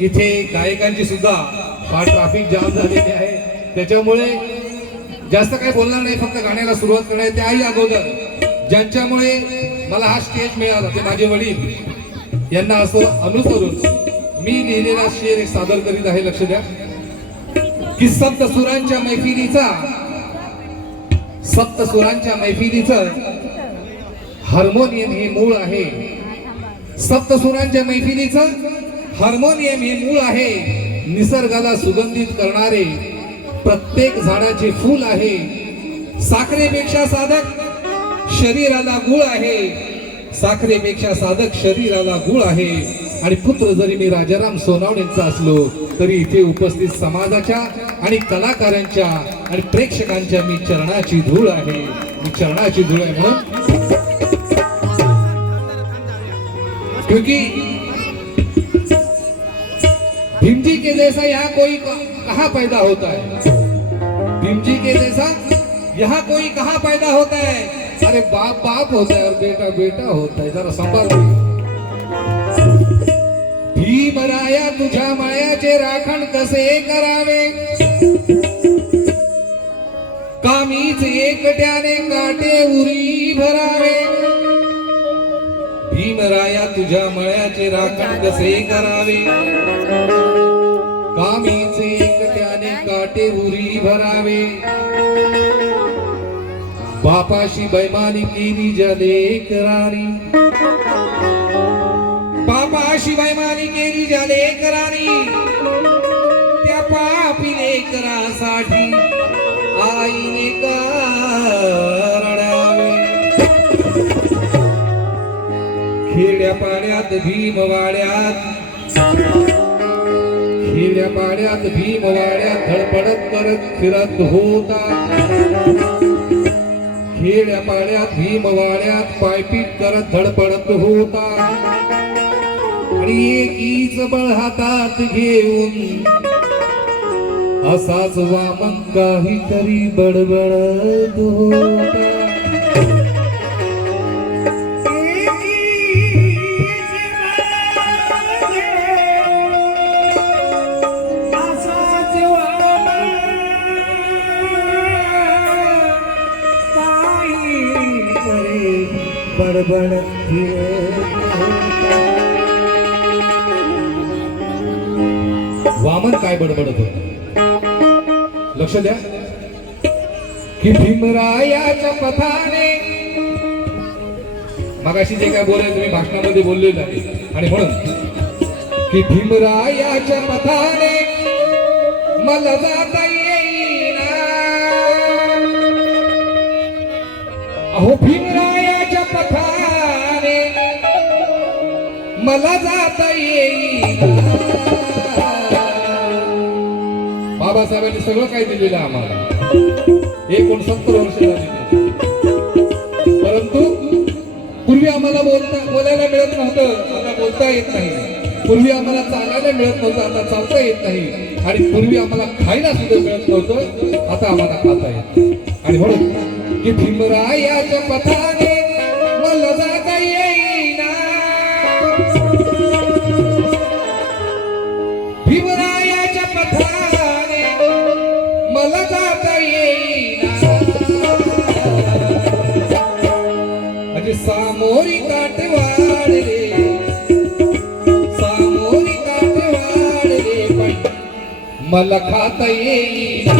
इथे गायकांची सुद्धा फार ट्रॅफिक जाम झालेली आहे, त्याच्यामुळे जास्त काही बोलणार नाही, फक्त गाण्याला सुरुवात करणार. त्याही अगोदर ज्यांच्यामुळे मला हा स्टेज मिळाला ते माझे वडील, यांना असं अनुसरून मी लिहिलेला शेर एक सादर करीत आहे. लक्ष द्या की सप्तसुरांच्या मैफिलीचं हार्मोनियम हे मूळ आहे. सप्तसुरांच्या मैफिलीचं हार्मोनियम हे मूळ आहे. निसर्गाला सुगंधित करणारे प्रत्येक झाडाचे फूल आहे. साखरेपेक्षा साधक शरीराला गुळ आहे. साखरेपेक्षा साधक शरीराला गुळ आहे. आणि पुत्र जरी मी राजाराम सोनावणेंचा असलो तरी इथे उपस्थित समाजाच्या आणि कलाकारांच्या आणि प्रेक्षकांच्या मी चरणाची धूळ आहे. मी चरणाची धूळ आहे म्हणून, क्योंकि भीम जी के जैसा यहाँ कोई कहाँ पैदा होता है. भीम जी के जैसा यहाँ कोई कहाँ पैदा होता है. अरे बाप बाप होता है और बेटा बेटा होता है. जरा संभाल. भीमराया तुझ्या मायाचे राखण कसे करावे. कामीच एकट्याने काटे उरी भरावे. भीमराया तुझ्या मळ्याचे राखण कसे करावे. कामीच एकट्याने काटे उरी भरावे. बापाशी बैमानी केली ज्या लेकरानी. बापाशी बैमानी केली ज्या लेकरानी. त्या पापी लेकरासाठी आईने का रडावे. खेड्या पाड्यात भीमवाड्यात, खेड्या पाड्यात भीमवाड्यात धडपडत करत फिरत होता. खेड्या पाड्यात भीमवाड्यात पायपीट करत धडपडत होता. आणि एकीच बळ हातात घेऊन असाच वामन काहीतरी बडबडत होता. वामन काय बडबडत होत. लक्ष द्या की भीमरायाच्या पथाने, मगाशी जे काय बोलाय तुम्ही भाषणामध्ये बोललेलं आहे, आणि म्हणून की भीमरायाच्या पथाने मला जाता येईना. अहो भीमरायाच्या पथाने मला जाता येईना. बाबासाहेबांनी सगळं काही दिलेलं आम्हाला, 69 वर्ष झाली, परंतु पूर्वी आम्हाला बोलायला मिळत नव्हतं, आता बोलता येत नाही. पूर्वी आम्हाला चालायला मिळत नव्हतं, आता चालता येत नाही. आणि पूर्वी आम्हाला खायला सुद्धा मिळत नव्हतं, आता आम्हाला खाता येत. आणि म्हणून की भीमरायाच्या पथाने मला जाता येईना. भीमरायाच्या पथाने मला जाता येईना. म्हणजे सामोरी काटवाड रे, सामोरी काटवाड रे, पण मला खाता येईना.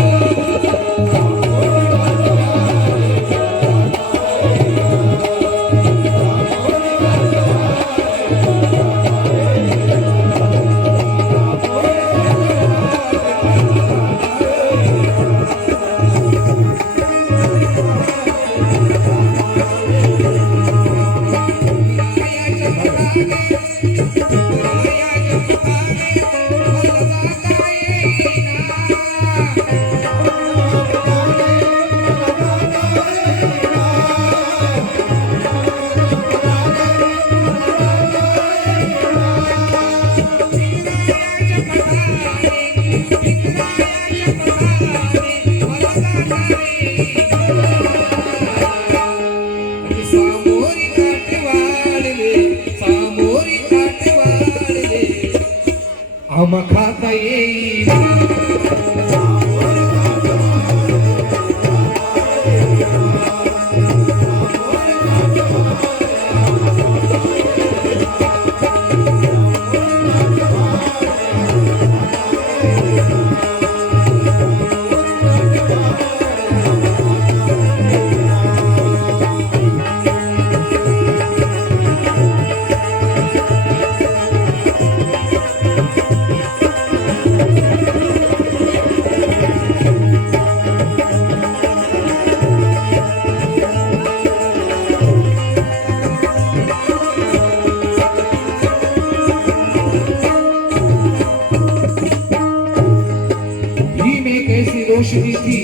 रोशनी थी,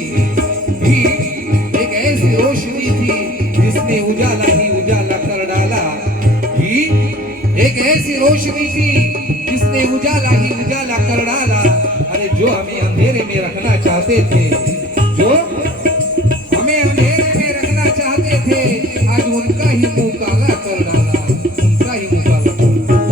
ही एक ऐसी रोशनी थी जिसने उजाला ही उजाला कर डाला। ही एक ऐसी रोशनी थी जिसने उजाला ही उजाला कर डाला। अरे जो हमें अंधेरे में रखना चाहते थे, जो हमें अंधेरे में रखना चाहते थे, आज उनका ही मुंह काला कर डाला, उनका ही मुंह काला कर डाला।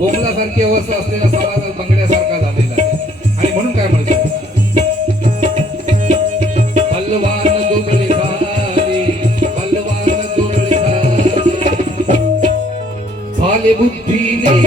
बोमलासारखी अवस्था असलेला समाज बंगड्यासारखा झालेला आहे। आणि म्हणून काय म्हणतो, बलवान दुबळे झाले, बलवान दुबळे झाले बुद्धीने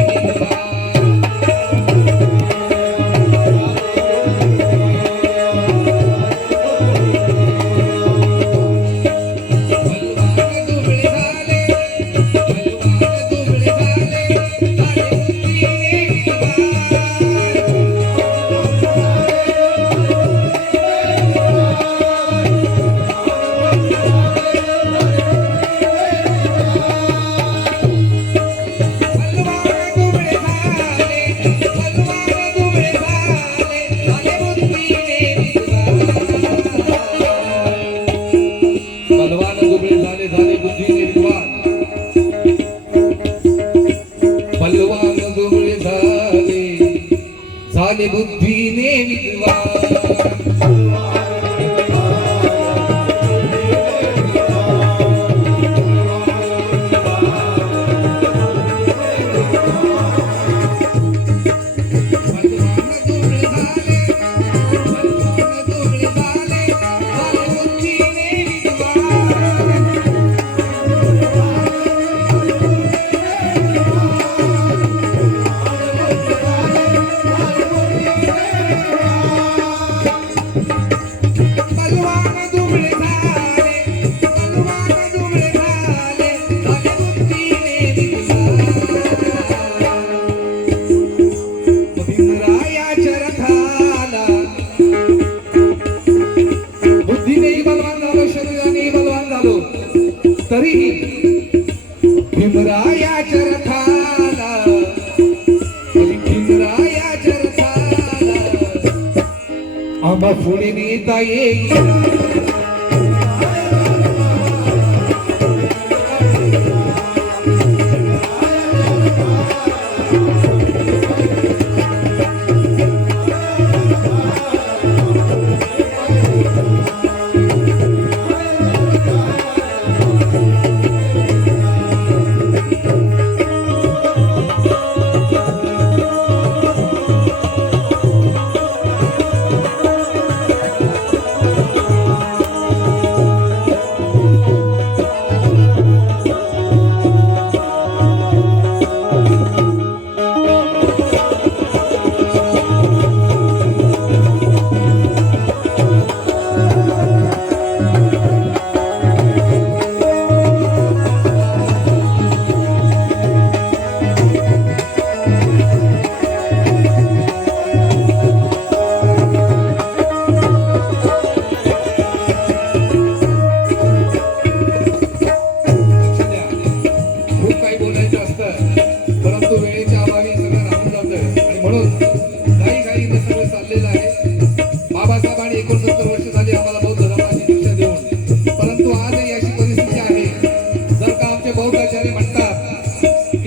बुद्धीने विद्वान। भीमरायाच्या रथाला, भीमरायाच्या रथाला आम्हा पुढे नेता येईल।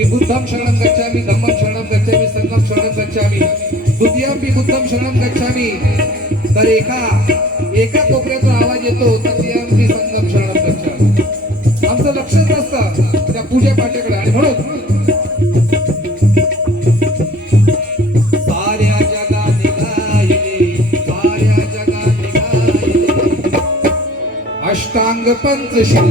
बुद्धं शरणं गच्छामि, धम्मं शरणं गच्छामि, संघं शरणं गच्छामि, द्वितीयंपि बुद्धं शरणं गच्छामि। तर एका कोपऱ्यातून आवाज येतो, तृतीयंपि संघं शरणं गच्छामि। आमचं लक्षच नसतं त्या पूजा पाठाकडे। आणि म्हणून साऱ्या जगाने गायले, साऱ्या जगाने गायले अष्टांग पंचशील।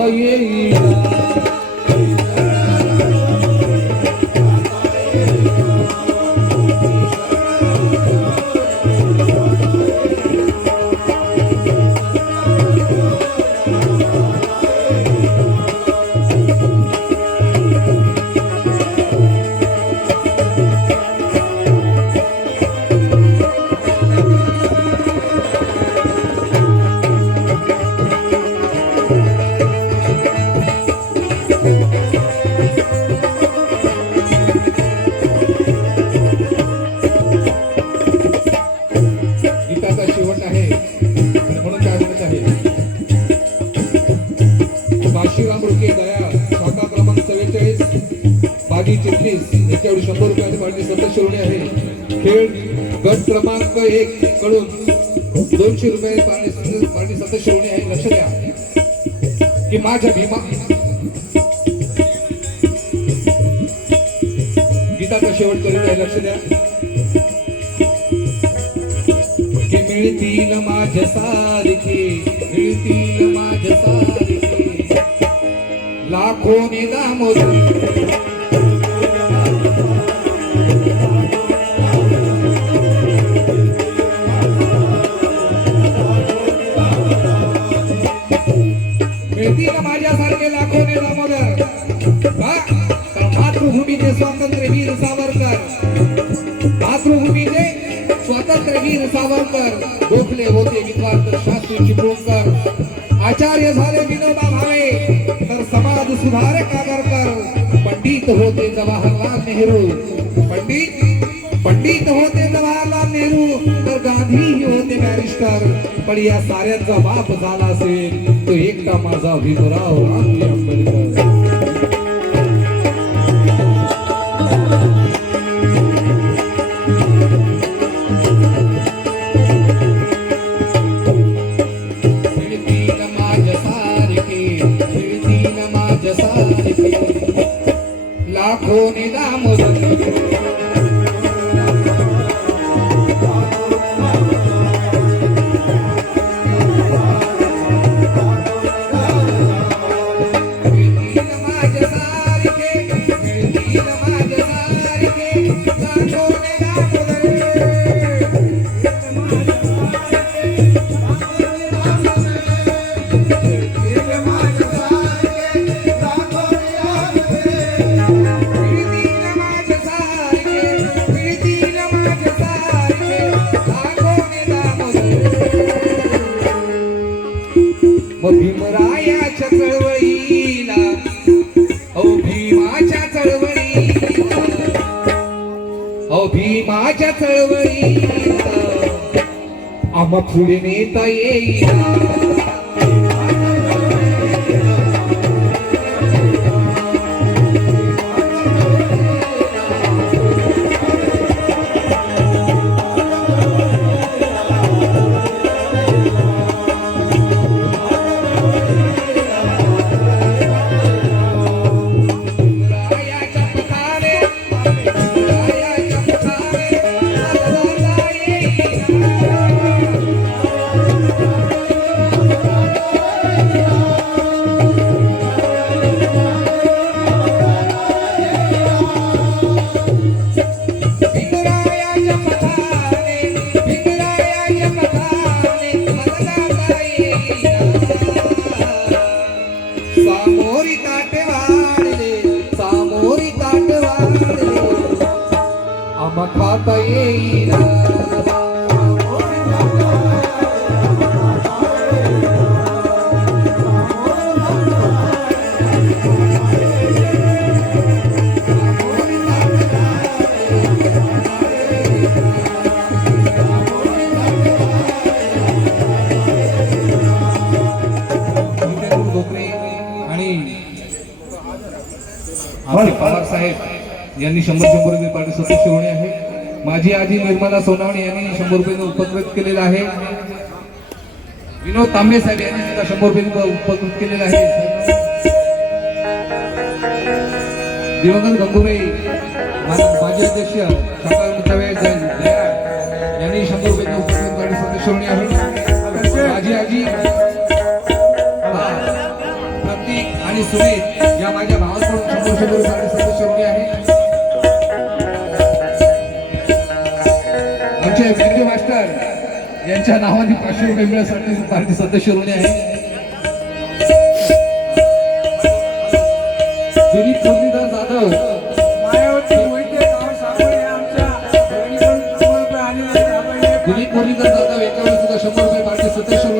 खाता येईल. गीताचा शेवट आहे आणि म्हणून काय म्हणत आहे, काशीराम रुके दया शाखा क्रमांक 44 बाजी चिटणीस याच्यावर 100 रुपयाची पार्टी सतत शिवणी आहे. खेळ गट क्रमांक 1 कडून 200 रुपये पार्टी सतत शिवणी आहे. लक्ष द्या की माझ्या भीमा गीताचा शेवट करीत आहे. लक्ष द्या की मिळतील माझ्या सारखे, मिळतील माझ्या सारखे लाखोने दामोदर. मिळतील माझ्यासारखे लाखोने दामोदर. का? तर मातृभूमीचे स्वातंत्र्यवीर सावरकर, मातृभूमीचे स्वातंत्र्यवीर सावरकर, गोखले होते विद्वान शास्त्री चिपळूणकर, आचार्य झाले विनोबा भावे, तर समाज सुधारक आगरकर, पंडित होते जवाहरलाल नेहरू, पंडित होते जवाहरलाल नेहरू, तर गांधीही होते बॅरिस्टर. पण या साऱ्यांचा बाप झाला असेल तो एकटा माझा भीमराव रामजी आंबेडकर. लाखोने दामोदर. मग भीमरायाच्या चळवळीला, ओ भीमाच्या चळवळीला, ओ भीमाच्या चळवळीला आम्हा पुढे नेता येईल. खाता येईल. आणि पवार साहेब यांनी 100 रुपये पार्टी स्वतः शिवणी आहे. माझी आजी निर्मला सोनावणे यांनी 100 रुपये उपकृत केलेला आहे. विनोद तांबे साहेब यांनी सुद्धा 100 रुपये उपकृत केलेला आहे. दिवंगत गंगूबाई माजी अध्यक्ष शाखा यांनी 100 रुपये उपकृत पार्टी स्वतः शिवणी आहे. माझी आजी प्रति आणि सुमित या माझ्या भावाकडून 100 रुपये सदस्य रुपये आहे. आमचे मेंदू मास्टर यांच्या नावाने 500 रुपये मिळण्यासाठी पार्टी सदस्य ऋणी आहे. दिलीप मुरलीधर जाधव दिलीप मुरलीधर जाधव यांच्यावर सुद्धा 100 रुपये पार्टी सदस्य ऋणी